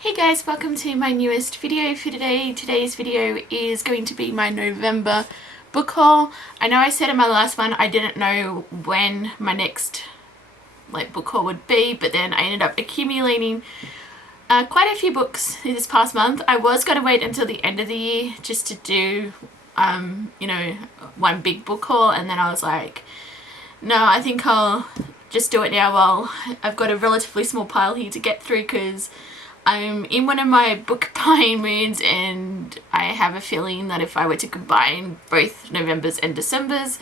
Hey guys, welcome to my newest video for today. Today's video is going to be my November book haul. I know I said in my last one I didn't know when my next book haul would be, but then I ended up accumulating quite a few books this past month. I was going to wait until the end of the year just to do one big book haul, and then I was like, no, I think I'll just do it now while I've got a relatively small pile here to get through, because I'm in one of my book buying moods, and I have a feeling that if I were to combine both November's and December's,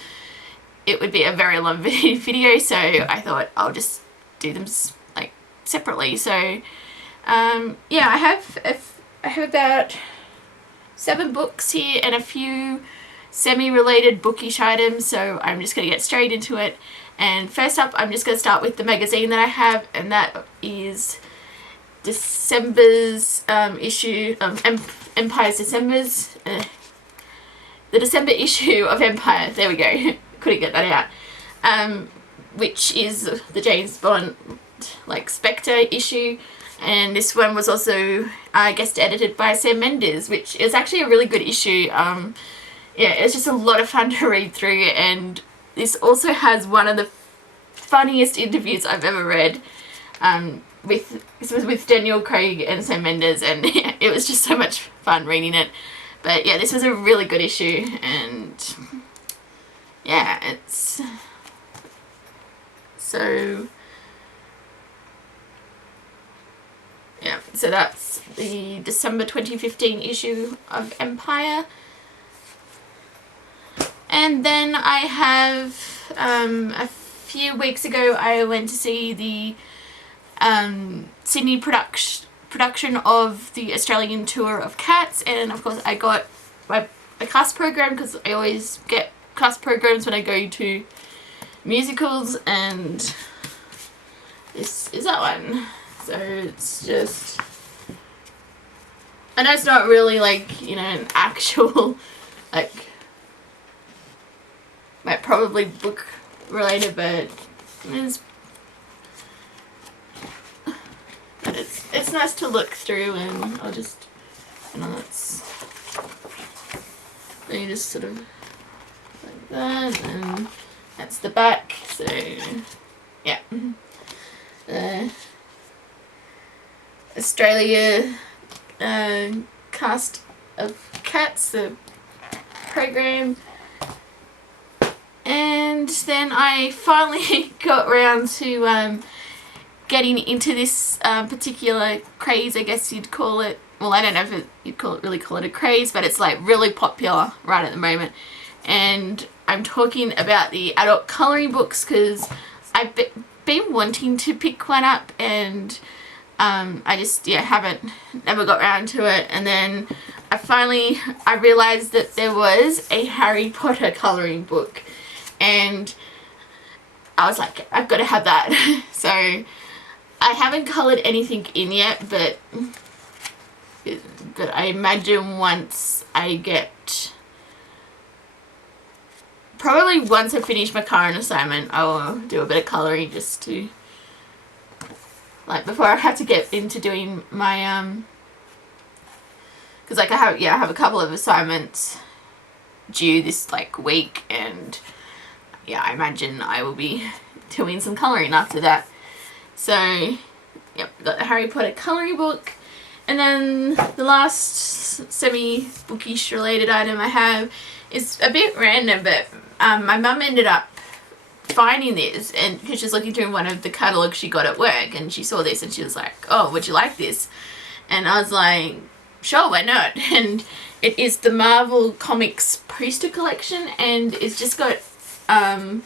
it would be a very long video, so I thought I'll just do them separately. So yeah, I have about 7 books here and a few semi-related bookish items, so I'm just going to get straight into it. And first up, I'm just going to start with the magazine that I have, and that is December's issue of Empire's December's the December issue of Empire. There we go. Couldn't get that out. Which is the James Bond Spectre issue, and this one was also guest edited by Sam Mendes, which is actually a really good issue. Yeah, it's just a lot of fun to read through, and this also has one of the funniest interviews I've ever read. This was with Daniel Craig and Sam Mendes, and it was just so much fun reading it. But yeah, this was a really good issue, and yeah, it's so yeah, so that's the December 2015 issue of Empire. And then I have a few weeks ago I went to see the Sydney production of the Australian tour of Cats, and of course I got a cast program, because I always get cast programs when I go to musicals, and this is that one. So it's just, I know it's not really an actual probably book related, but it's nice to look through, and I'll just, then you just sort of like that, and that's the back. So yeah, Australia cast of Cats, the program. And then I finally got around to getting into this particular craze, I guess you'd call it. Well, I don't know if you'd really call it a craze, but it's really popular right at the moment. And I'm talking about the adult colouring books, because I've been wanting to pick one up, and I just never got around to it. And then I realised that there was a Harry Potter colouring book, and I was like, I've got to have that. So I haven't coloured anything in yet, but I imagine once I finish my current assignment, I will do a bit of colouring, just to before I have to get into doing my because I have a couple of assignments due this week, and yeah, I imagine I will be doing some colouring after that. So yep, got the Harry Potter colouring book. And then the last semi-bookish related item I have is a bit random, but my mum ended up finding this, and because she's looking through one of the catalogues she got at work, and she saw this, and she was like, oh, would you like this? And I was like, sure, why not? And it is the Marvel Comics poster collection, and it's just got the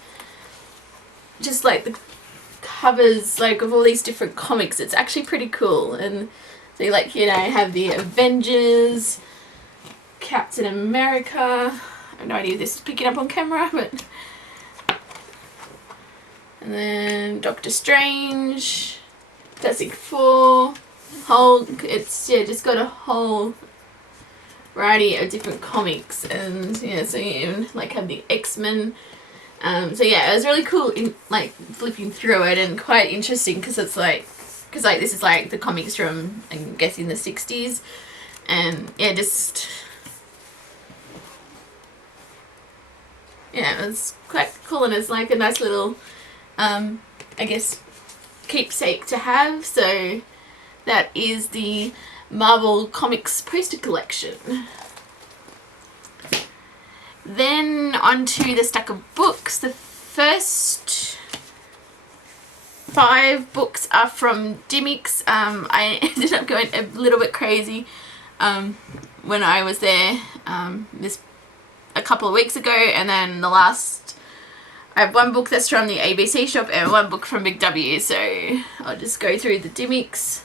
covers of all these different comics. It's actually pretty cool. And so have the Avengers, Captain America. I have no idea if this is picking up on camera, but and then Doctor Strange, Fantastic Four, Hulk. It's just got a whole variety of different comics, and yeah, so you even have the X-Men. So yeah, it was really cool in flipping through it, and quite interesting, because it's because like this is like the comics from, I'm guessing, the 60s, and yeah, just yeah, it was quite cool, and it's like a nice little I guess keepsake to have. So that is the Marvel Comics poster collection. Then onto the stack of books. The first 5 books are from Dimmicks. I ended up going a little bit crazy when I was there a couple of weeks ago, and then the last, I have 1 book that's from the ABC shop and 1 book from Big W, so I'll just go through the Dimmicks.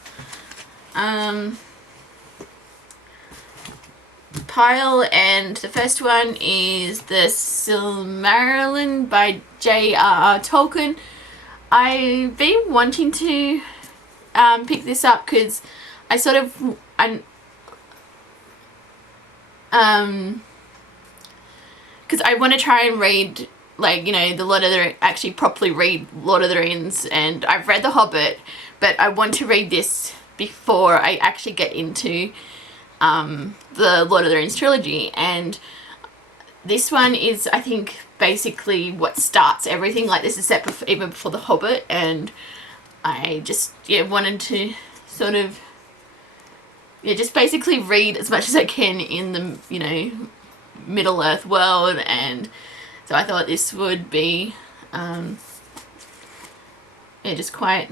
Pile, and the first one is the Silmarillion by JRR Tolkien. I've been wanting to pick this up because I sort of because I want to try and read, like, you know, actually properly read Lord of the Rings, and I've read The Hobbit, but I want to read this before I actually get into the Lord of the Rings trilogy. And this one is, I think, basically what starts everything. Like, this is set even before The Hobbit, and I just wanted to sort of just basically read as much as I can in the, you know, Middle Earth world. And so I thought this would be just quite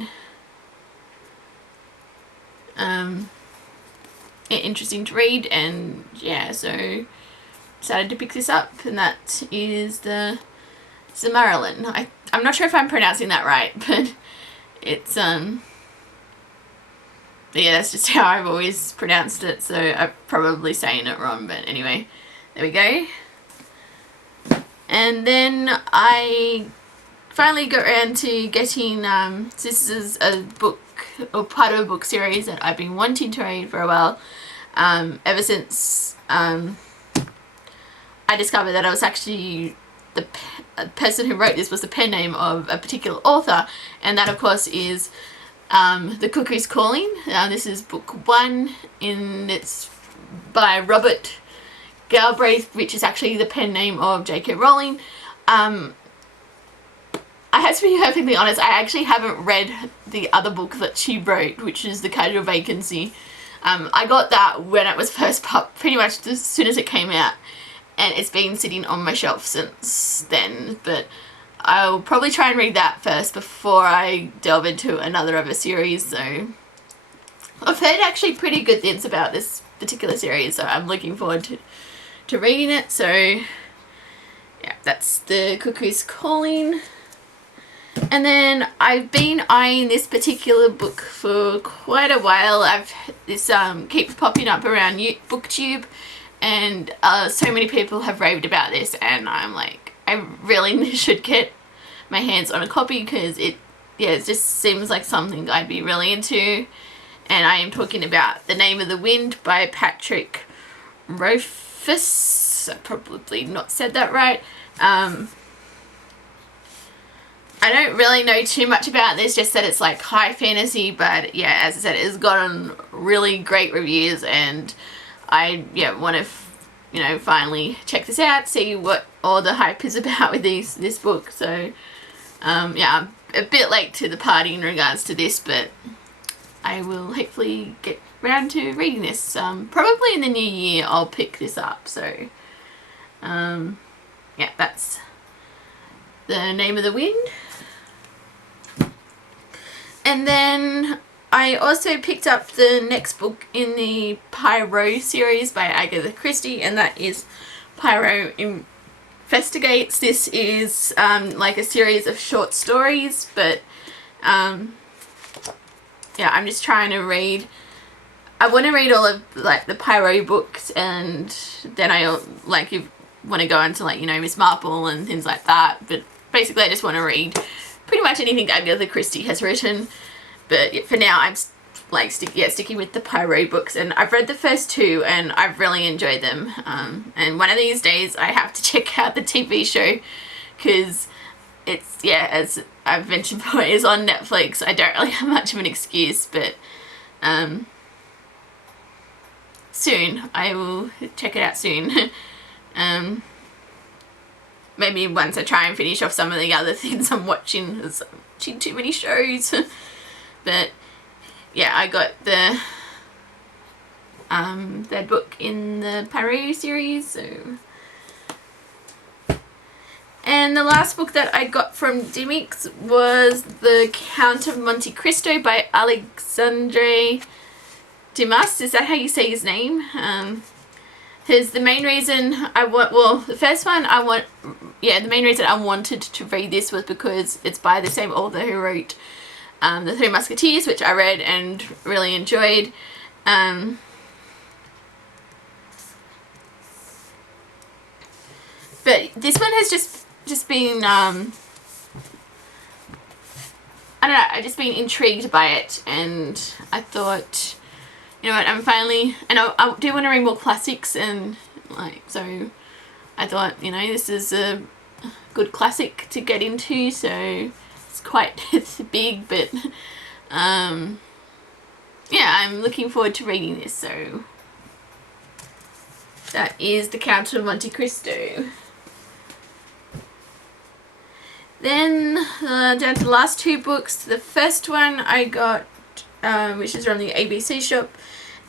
interesting to read, and yeah, so decided to pick this up, and that is the Silmarillion. I'm not sure if I'm pronouncing that right, but it's yeah, that's just how I've always pronounced it, so I'm probably saying it wrong, but anyway, there we go. And then I finally got around to getting this is a book, or part of a book series that I've been wanting to read for a while, ever since I discovered that I was actually the person who wrote this was the pen name of a particular author, and that of course is The Cuckoo's Calling. This is book 1, and it's by Robert Galbraith, which is actually the pen name of J.K. Rowling. I have to be perfectly honest, I actually haven't read the other book that she wrote, which is The Casual Vacancy. I got that when it was first pretty much as soon as it came out, and it's been sitting on my shelf since then, but I'll probably try and read that first before I delve into another of a series. So I've heard actually pretty good things about this particular series, so I'm looking forward to reading it. So yeah, that's The Cuckoo's Calling. And then I've been eyeing this particular book for quite a while. This keeps popping up around BookTube, and so many people have raved about this, and I'm like, I really should get my hands on a copy, because it just seems like something I'd be really into. And I am talking about The Name of the Wind by Patrick Rothfuss. I probably not said that right. I don't really know too much about this, just that it's like high fantasy, but yeah, as I said, it's gotten really great reviews, and I want to finally check this out, see what all the hype is about with this book. So yeah, I'm a bit late to the party in regards to this, but I will hopefully get around to reading this. Probably in the new year I'll pick this up. So yeah, that's The Name of the Wind. And then I also picked up the next book in the Pyro series by Agatha Christie, and that is Pyro Investigates. This is like a series of short stories, but yeah, I'm just trying to read. I want to read all of like the Pyro books, and then I like want to go into like Miss Marple and things like that. But basically, I just want to read pretty much anything Agatha Christie has written. But for now, I'm like sticking with the Pyro books, and I've read the first 2 and I've really enjoyed them. And one of these days I have to check out the TV show, because it's, yeah, as I've mentioned before, it's on Netflix. I don't really have much of an excuse, but soon. I will check it out soon. Maybe once I try and finish off some of the other things I'm watching. I'm watching too many shows. But yeah, I got the third book in the Pyro series, so. And the last book that I got from Dimmix was The Count of Monte Cristo by Alexandre Dumas. Is that how you say his name? Because the main reason I the main reason I wanted to read this was because it's by the same author who wrote The Three Musketeers, which I read and really enjoyed. But this one has just been, I don't know, I've just been intrigued by it, and I thought, you know what, I'm finally, and I do want to read more classics, and like, so I thought, you know, this is a good classic to get into, so it's quite, it's big, but, yeah, I'm looking forward to reading this, so that is The Count of Monte Cristo. Then down to the last two books. The first one I got, which is from the ABC shop,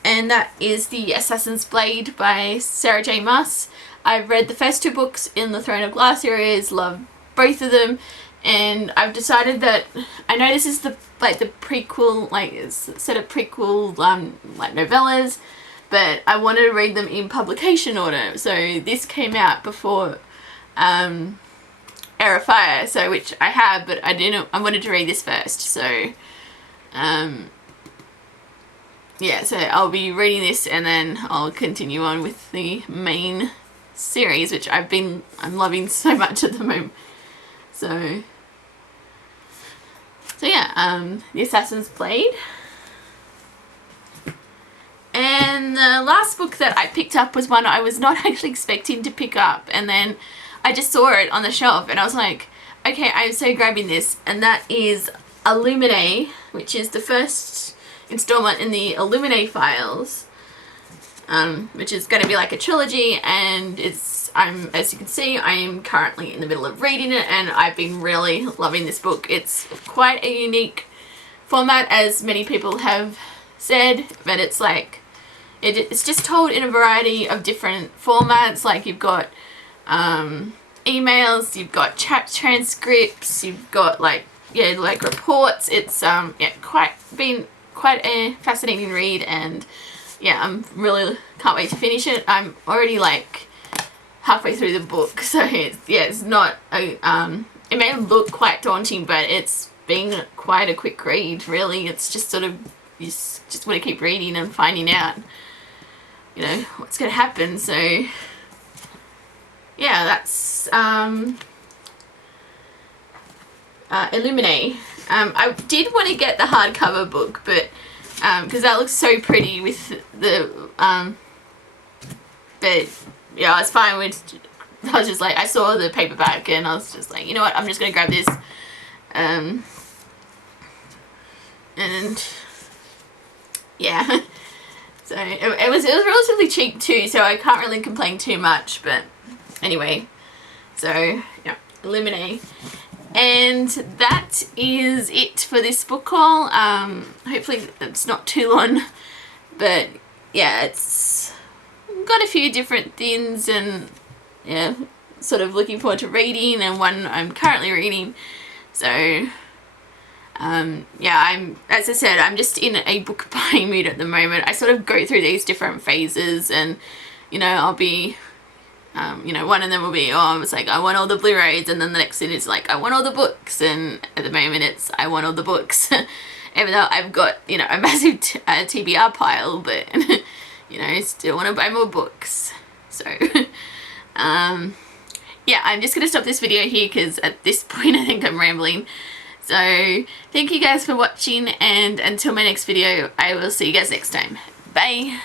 and that is The Assassin's Blade by Sarah J. Maas. I've read the first two books in the Throne of Glass series, love both of them, and I've decided that I know this is the prequel, like set of prequel like novellas, but I wanted to read them in publication order. So this came out before Heir of Fire, so which I have, but I wanted to read this first, so yeah, so I'll be reading this and then I'll continue on with the main series, which I'm loving so much at the moment. So yeah, The Assassin's Blade. And the last book that I picked up was one I was not actually expecting to pick up, and then I just saw it on the shelf and I was like, okay, I'm so grabbing this, and that is Lumena, which is the first installment in the Lumena files, which is going to be like a trilogy, and as you can see, I am currently in the middle of reading it, and I've been really loving this book. It's quite a unique format, as many people have said, but it's like, it's just told in a variety of different formats. Like you've got emails, you've got chat transcripts, you've got like reports. It's been quite a fascinating read, and yeah, I'm really can't wait to finish it. I'm already like halfway through the book, so it's not a it may look quite daunting, but it's been quite a quick read, really. It's just sort of, you just want to keep reading and finding out, you know, what's going to happen. So yeah, that's Lumena. I did want to get the hardcover book, but because that looks so pretty with the but yeah, I was fine with, I was just like, I saw the paperback and I was just like, you know what, I'm just gonna grab this, and yeah, so it was relatively cheap too, so I can't really complain too much. But anyway, so yeah, Lumena. And that is it for this book haul. Hopefully it's not too long, but yeah, it's got a few different things, and yeah, sort of looking forward to reading, and one I'm currently reading. So yeah, as I said, I'm just in a book buying mood at the moment. I sort of go through these different phases, and you know, I'll be you know, one of them will be, oh, it's like, I want all the Blu-rays, and then the next thing is like, I want all the books, and at the moment it's, I want all the books. Even though I've got, you know, a massive TBR pile, but, you know, I still want to buy more books. So, yeah, I'm just going to stop this video here, because at this point I think I'm rambling. So, thank you guys for watching, and until my next video, I will see you guys next time. Bye!